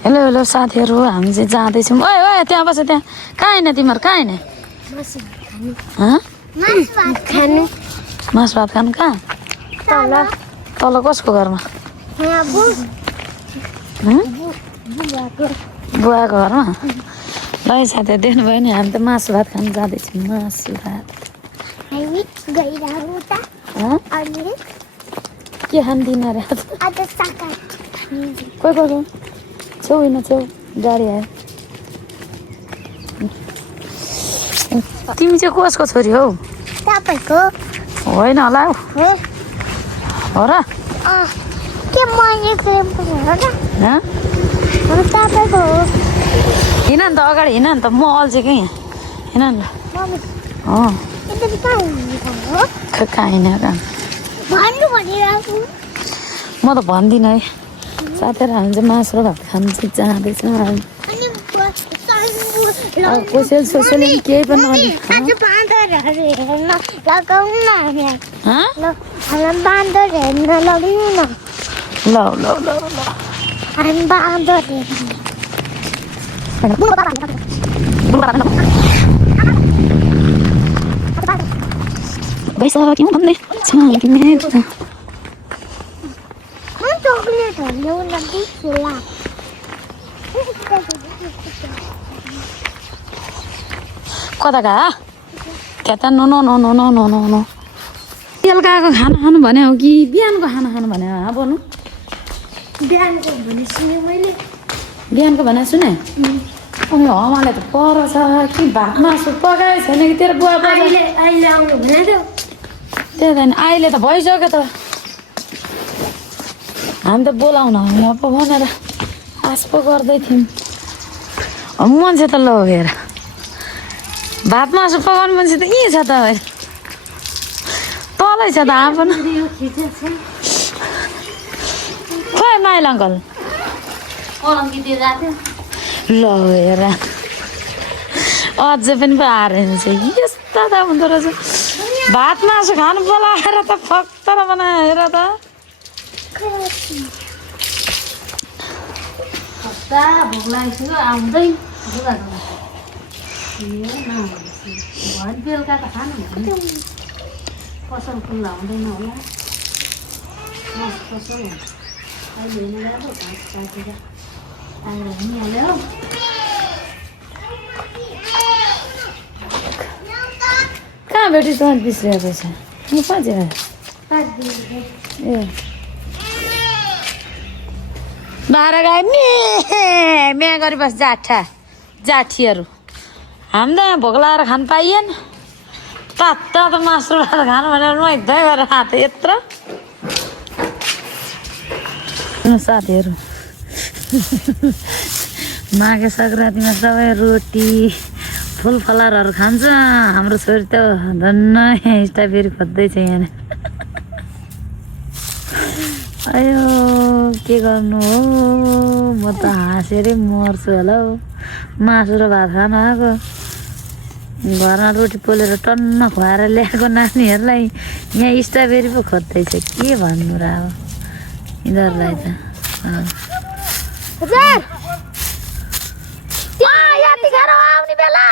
Hello hello साथीहरू, हामी चाहिँ जाँदैछौँ। ओए ओए त्यहाँ बस, त्यहाँ कहाँ हिँड्ने तिमीहरू, कहाँ हिँड्ने? मासु भात खानु कहाँ? तल कसको घरमा? बुवाको घरमा। ल साथीहरू देख्नुभयो नि, हामी त मासु भात खानु जाँदैछौँ। मासु भात के खान्दिन रे? कोही कोही छेउ होइन, छेउ गाडी आयो। तिमी चाहिँ कसको छोरी हौ? तपाईँको होइन होला हौ। हो र? के मैले तपाईँको हिँड नि त अगाडि, हिँड नि त। म अल्छे कि यहाँ हिँड नि ल। खै कहाँ हिँड्यो कहाँ? म त भन्दिनँ है साथीहरू। हामी चाहिँ मासु र भात खानु चाहिँ जाँदैछौँ। कसैले सोसियल केही पनि बाँदर हेर्न लग्नु न। ल ल ल ल हामी बाँदर भइसक्यो भन्दै चक्लेटहरू ल्याउन दिला। कता गए? त्यहाँ त no no no no no no no no बेलुकाको खाना खानु भने हो कि बिहानको खाना खानु भने हो? बोल्नु। बिहानको भने सुने मैले। बिहानको भने सुने? अनि हमाले त पर छ कि भात मासु पकाएको छैन कि तेरो बुवा अहिले आउनु भने त त्यही त नि, अहिले त भइसक्यो त। हामी त बोलाउन यहाँ पो भनेर आश पो गर्दै थियौँ। मान्छे त लगेर भात मासु पकाउनु मान्छे त यहीँ छ त। तलै छ त आफ्नो। खोइ माइल अङ्कल लगेर अझै पनि पो आएर चाहिँ यस्ता त हुँदो रहेछ। भात मासु खानु बोलाएर त फक्तर बनाएर त भोक लागेको आउँदै बेलुका त खानु पसल खुल्ला हुँदैन होला। पसल अहिले हिँडेर घाँस काटेर आएर हिँडिहाल्यो हौ। कहाँ भेटिस् त? बिर्सिरहेको पैसा म कहाँ चाहिँ ए बाह्र गाई मे गरिबस् जाठीहरू। हामी त यहाँ भोक लगाएर खानु पाइएन। तातो त मासु भात खानु भनेर नुहाइधै गरेर हात यत्रो साथीहरू। माघे सङ्क्रान्तिमा सबै रोटी फुलफलारहरू खान्छ। हाम्रो छोरी त धन्न स्ट्रबेरी खोज्दैछ यहाँ। अयो के गर्नु हो, म त हाँसेरै मर्छु होला हौ। मासु र भात खान आएको, घरमा रोटी पोलेर टन्न खुवाएर ल्याएको नानीहरूलाई यहाँ स्ट्रबेरी पो खोज्दैछ। के भन्नु र अब यिनीहरूलाई त। यतिखेर आउने बेला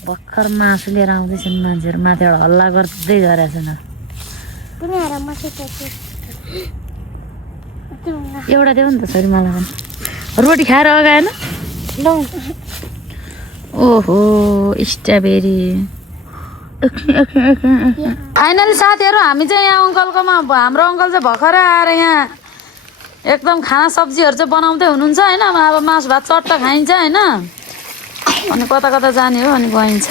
भर्खर मासु लिएर आउँदैछन् मान्छेहरू। माथिबाट हल्ला गर्दै गरेछन्। एउटा देऊ नि त छोरी मलाई पनि। रोटी खाएर अगाएन? ओहो स्ट्रबेरी। फाइनली साथीहरू हामी चाहिँ यहाँ अङ्कलकोमा, हाम्रो अङ्कल चाहिँ भर्खरै आएर यहाँ एकदम खाना सब्जीहरू चाहिँ बनाउँदै हुनुहुन्छ होइन। अब मासु भात चट्ट खाइन्छ होइन। अनि कता कता जाने हो अनि गइन्छ।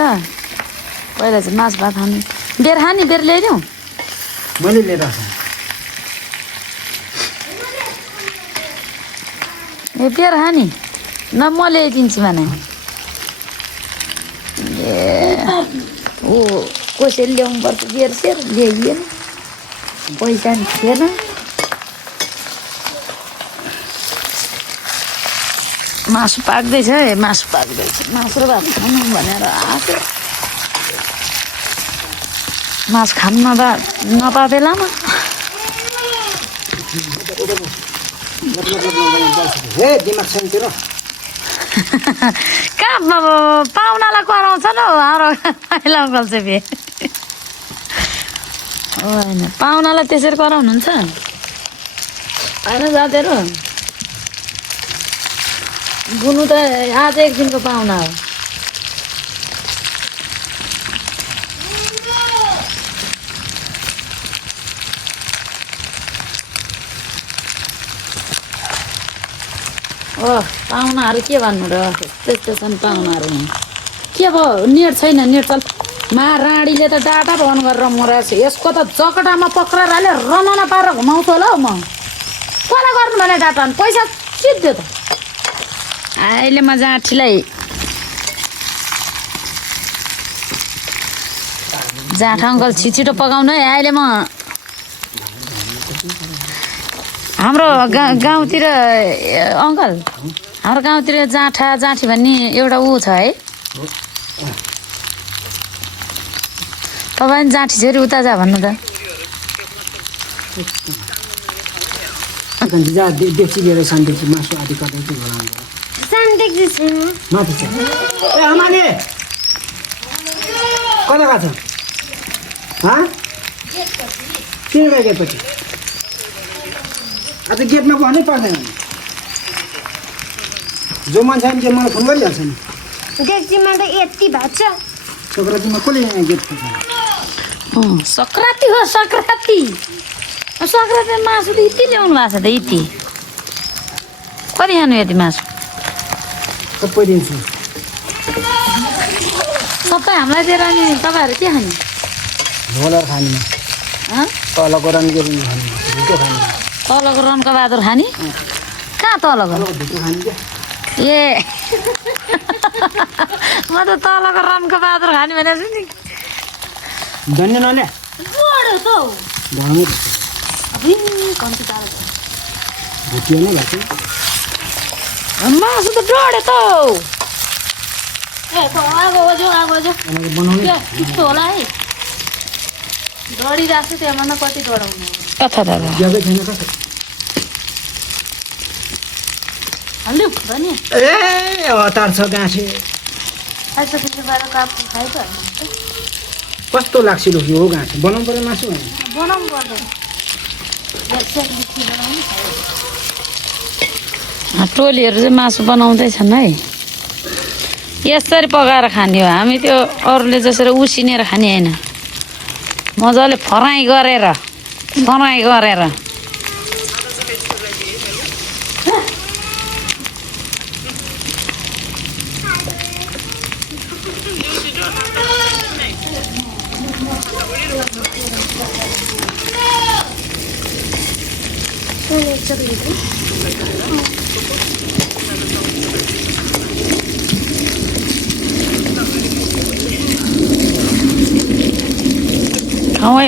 पहिला चाहिँ मासु भात खानु। बेर खाने? बेर ल्याइदिउँ? मैले लिएर ए बेर खाने न? म ल्याइदिन्छु भने ए ओ कसैले ल्याउनु पर्छ बेर सेर। ल्याइदिएन, पैसा नि थिएन। मासु पाक्दैछ है, मासु पाक्दैछ। मासु र भात खानु भनेर आएको। मासु खानु नपा बेलामा हे दिमाग छैन तेरो कहाँ पाहुनालाई कराउँछ न हौ हाम्रो पहिला अङ्कल चाहिँ बे होइन पाहुनालाई त्यसरी कराउनुहुन्छ होइन जाँदैहरू बुनु त आज एक दिनको पाहुना हो पाहुनाहरू के भन्नु र त्यस्तो छन् पाहुनाहरू के भयो नेट छैन नेट चल राणीले त डाटा बन्द गरेर मरेको छ यसको त जकटामा पक्रेर हाले रमाना पारेर घुमाउँछु होला हौ म कसलाई गर्नु भने डाटा पैसा सिद्धो त अहिले म जाँठीलाई जाँठ अङ्कल छिटो पकाउनु है अहिले म हाम्रो गाउँतिर अङ्कल हाम्रो गाउँतिर जाँठी भन्ने एउटा ऊ छ है तपाईँ जाँठी छोरी उता जा भन्नु त डेक्ची लिएर सानदेखि मासु आदि गर्दै सानदेखि छैन माथि छ ए आमाले कता गएको छ किन गएपछि आज गेटमा भन्नै पर्दैन जो मान्छे आयो त्यो मलाई फोन गरिहाल्छ नि डेक्चीमा त यति भएको छ सङ्क्रान्तिमा कसले यहाँ गेट खोल्छ सङ्क्रान्ति हो सङ्क्रान्तिमा मासु त यति ल्याउनु भएको छ त यति कति खानु यति मासु सबै दिन्छु सबै हामीलाई दिएर अनि तपाईँहरू के खाने झोलर खाने तलको रन्गे पनि खाने ढुटो खाने तलको रनको बहादुर खाने कहाँ तलको ढुटो खाने क्या ए म त तलको रनको बहादुर खाने भनेको छु नि धन्य नले बढ्यो त हौ धनी कम्ती टाढो छ भुटिया नै लाग्छ मासु त डढ्यो त हौ ए आगो जो बनाउने त्यस्तो होला है डढिरहेको छ त्यहाँभन्दा कति डढाउनु कथा दादा ज्यादै छैन कता हाल्नु भने ए हतार छ गाँसे आइसकेपछि बाहिर कापु खाइ त कस्तो लाग्छ लोकी हो गाँसे बनाउनु पर्यो मासु बनाउनु पर्दैन टोलीहरू चाहिँ मासु बनाउँदैछन् है यसरी पकाएर खाने हो हामी त्यो अरूले जसरी उसिनेर खाने होइन मजाले फ्राई गरेर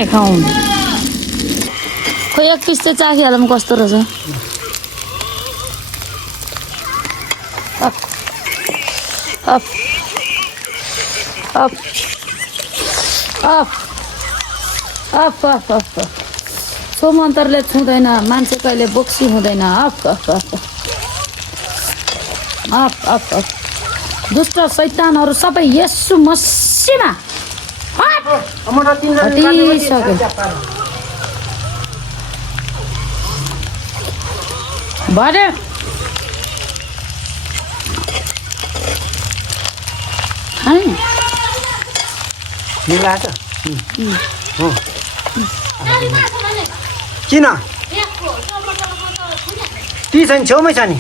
खाउँ खोइ एक पिस चाहिँ चाखिहालौँ कस्तो रहेछ अफ सो मन्तरले छुँदैन मान्छे कहिले बोक्सी हुँदैन दुष्ट शैतानहरू सबै यसु मसीमा हटिसक्यो भने किन ती छैन छेउमै छ नि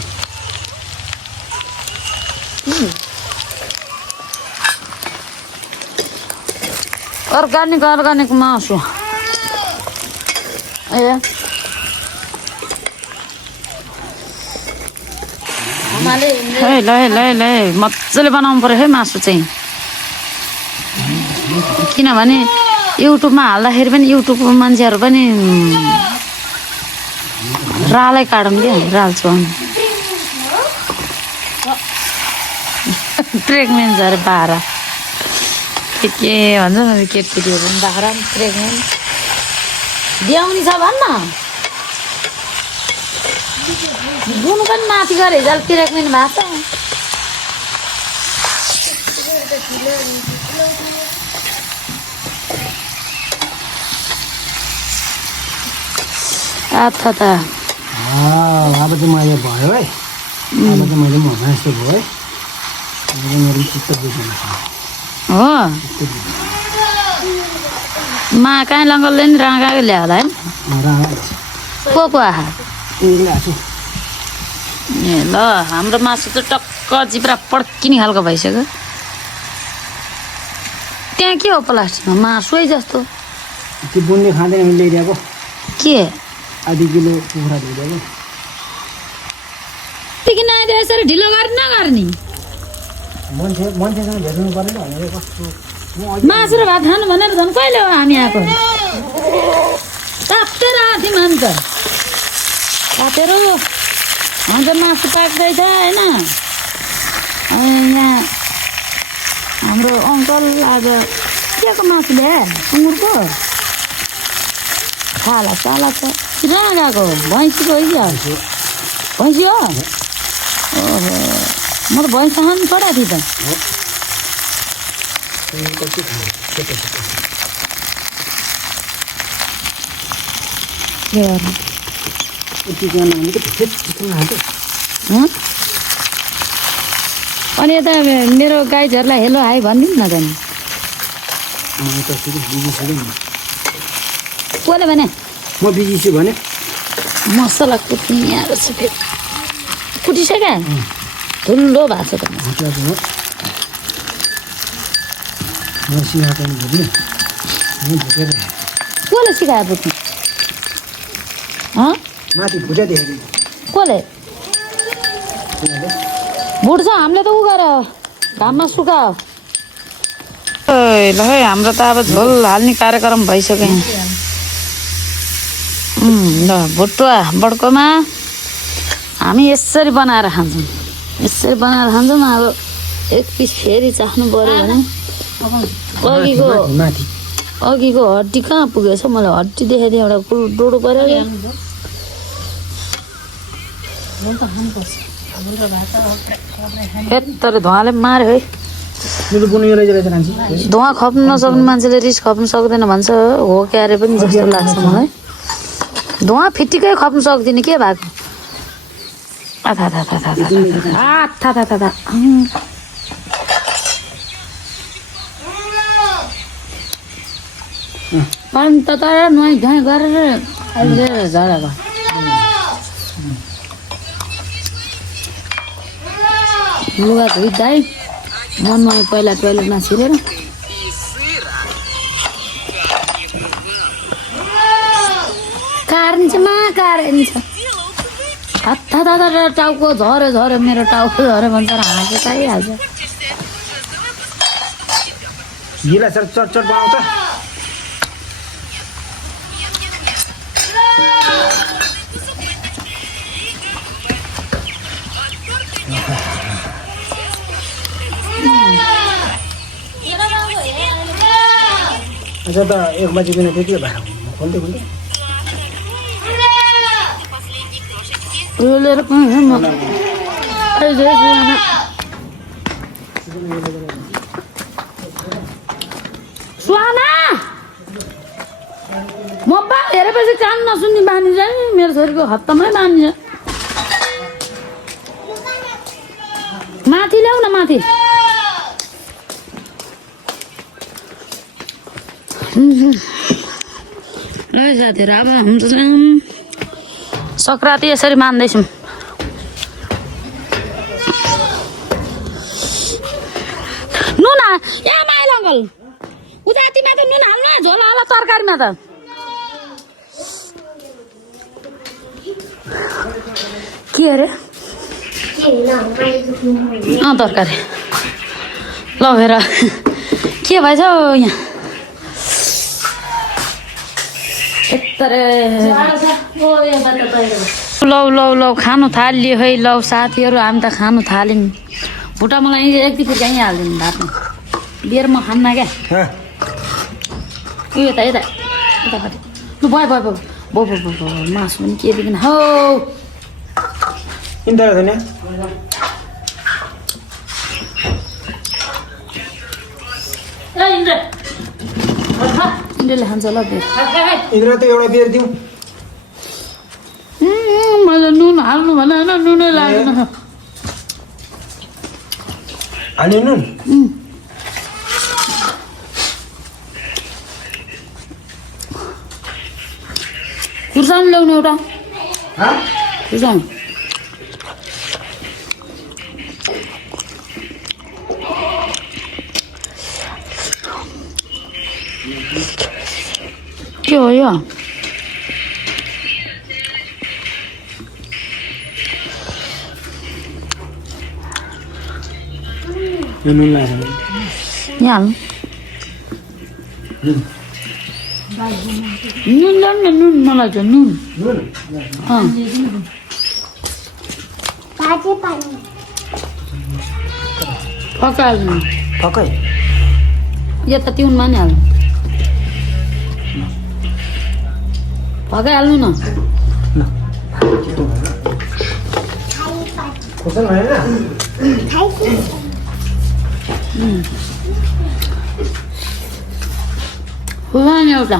अर्ग्यानिक मासु ए ल मजाले बनाउनु पर्यो है मासु चाहिँ किनभने युट्युबमा हाल्दाखेरि पनि युट्युबको मान्छेहरू पनि रालै काटौँ क्या राल्छु प्रेग्नेन्ट अरे बाह्र के भन्छ न केटीहरू पनि बाह्र प्रेग्नेन्ट ब्याउनी छ भन्न गुनु पनि माथि गएर हिजोतिर पनि भएको छ त अब चाहिँ मैले भयो है अब चाहिँ मैले ममा यस्तो भयो है मेरो चित्त बुझ्नु हो मा कहीँ लङ्गलले नि राँगाको ल्याहोला है को आहा ए ल हाम्रो मासु त टक्क जिब्रा पड्किने खालको भइसक्यो त्यहाँ के हो प्लास्टिकमा मासु जस्तो त्यो बुन्ने खाँदैन मैले ल्याइदिएको के आधी किलो कुखुरा ल्याइदिएको किन आइदियो यसरी ढिलो गर्ने नगर्ने मान्छेसँग भेट्नु परेन भनेर कस्तो मासु र भात खानु भनेर झन् कहिले हो हामी आएको तातेर आएको थियौँ हामी त तातेर अन्त मासु पाक्दैछ होइन यहाँ हाम्रो अङ्कल आज के को मासु ल्याए सुँगुरको छाला छाला छ कहाँ गएको भैँसीको हो कि भैँसी हो ओहो म त भैँस खानु पठाएको थिएँ त अनि यता मेरो गाईहरूलाई हेलो हाई भनिदिनु न जाने कसले भने म बिजी छु भने मसला कुट्ने यहाँ रहेछ फेरि कुटिसक्यो ठुलो भएको छ त कसले सिकायो बुझ्नु माथि भुजा देखेको कसले भुट्छ हामीले त उ गर घाममा सुका ल है हाम्रो त अब झोल हाल्ने कार्यक्रम भइसक्यो ल भुटुवा बड्कोमा हामी यसरी बनाएर खान्छौँ अब एक पिस फेरि चाख्नु पऱ्यो भने अघिको हड्डी कहाँ पुगेछ मलाई हड्डी देखाइदिएँ एउटा डोडो पऱ्यो तर धुवाले मार्यो है धुवा खप्नु नसक्ने मान्छेले रिस खप्नु सक्दैन भन्छ हो क्यारे पनि जस्तो लाग्छ मलाई धुवा फिटिकै खप्नु सक्दिनँ के भएको अन्त तर नुहाइ धुवाइ गरेर अहिले झरा भयो लुगा धुइदाइ मनमा पहिला टोइलेटमा छिरेर कारिन्छ हत्ता टाउको झऱ्यो मेरो टाउको झऱ्यो भन्छ हाँके चाहिहाल्छ गिला चटचट बनाउँछ अच्छा त 1 बजी बिना त्यति भएर खोल्दै लिएर सुहाना मोबाइल हेरेपछि कान नसुन्ने बानी चाहिँ मेरो छोरीको हप्तामै बानी छ माथि ल्याउ न माथि ल साथीहरू अब हुन्छ सङ्क्रान्ति यसरी मान्दैछौँ नुन यहाँ माइल अङ्कल उतातिमा त नुन हाल्न झोल हाल तरकारीमा त के अरे तरकारी लगेर के भएछ यहाँ लौ खानु थालियो है लौ साथीहरू हामी त खानु थाल्यौँ भुटा मलाई एक दुई यहीँ हालिदिनु भातमा बियर म खान्न क्या यता यतापट्टि भयो मासु पनि के देखिन हौ 인터넷에 ए इन्द्र इन्द्रले खान्छ ल बेर इन्द्र त एउटा बेर दिउँ मैले नुन हाल्नु भने होइन नुनै लागेन हाल्यो नुन खुर्सानी ल्याउनु एउटा खुर्सानी के हो यो यो नुन लाग्छ यहाँ हाल्नु नुन ल्याउनु न नुन मलाई चाहिँ नुन नुन ताजे पानी पकाइहाल्नु पक्कै यता तिउनमा नि हाल्नु पकाइहाल्नु न खुर्सानी भएन खुर्सानी एउटा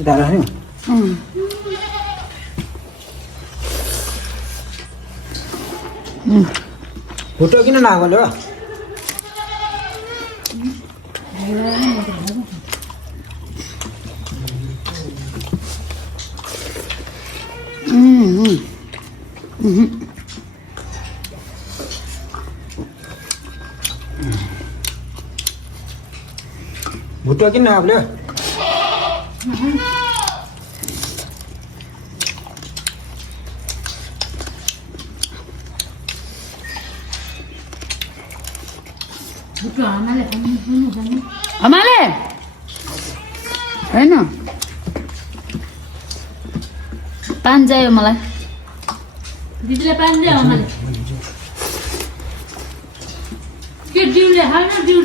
दाल हाल्यो भुटो किन नहाल्यो भुटो किन नहाल्यो आमाले होइन पानी चाहियो मलाई दिदीले पानी दियो आमाले के दिउले हाल्न दिउ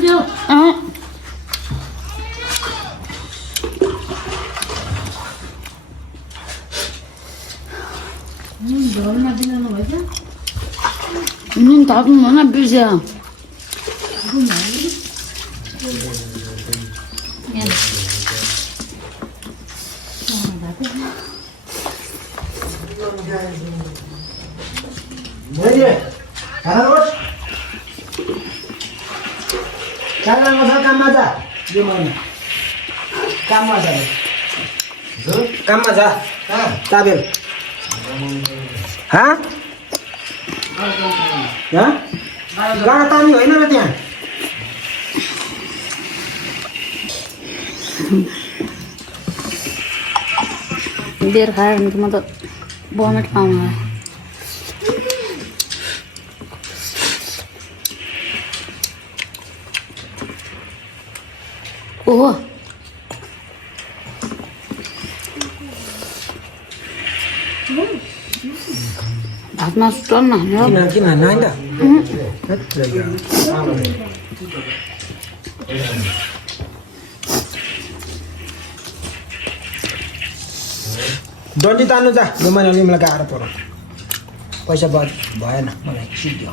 नुन थप्नु भन बिर्स्यो मैले खानारोस् काममा जा यो महिना काममा जा काममा जा ताबेल गाडा तानी होइन र त्यहाँ बेर खायो भने त म त बमेट पाउनु ओहो भातमा टन्न हाल्यो किन नाइन डन्डी तान्नु जा यो महिनाले मलाई गाह्रो पऱ्यो पैसा भएन मलाई सिद्धियो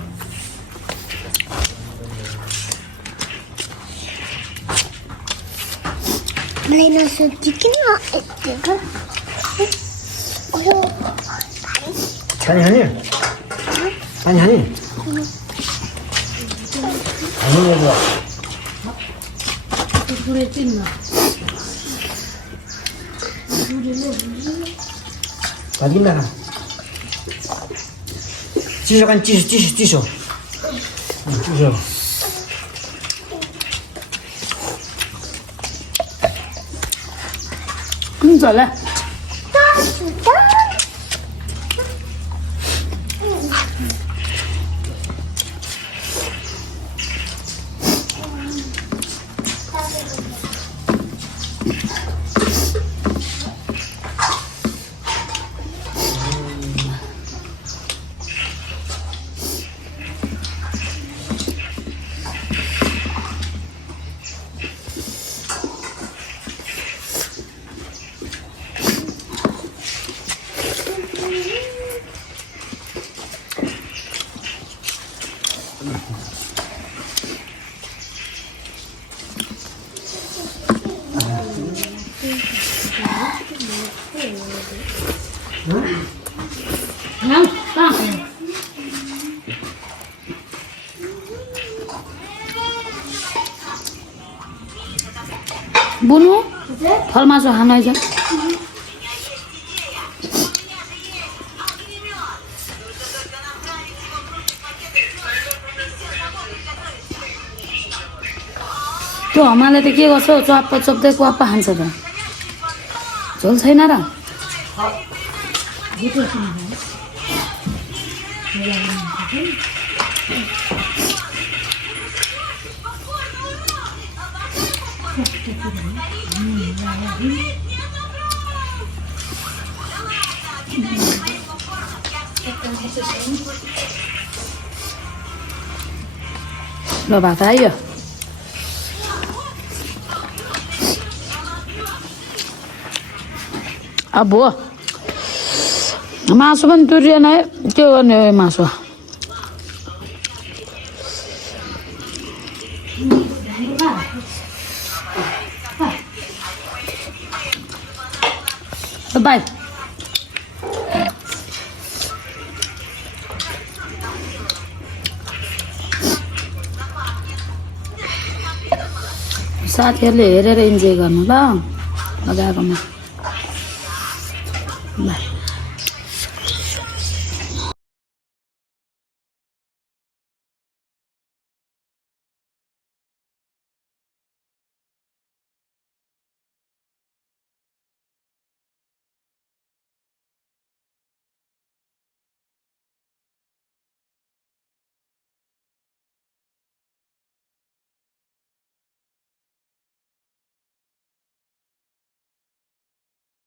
मलाई नसोची किन यतिको पानी खाने पानी खाने भात किन चिसो खाने चिसो चिसो चिसो चिसो हुन्छ होला बुनु फलमासु खानु आइज त्यो हमाले त के गर्छ चप्प चप्दै क्वाप्प खान्छ त झोल छैन र ल भात आयो अब मासु पनि तुरिएन है के गर्ने हो मासु बाई साथीहरूले हेरेर इन्जोय गर्नु ल मजाकोमा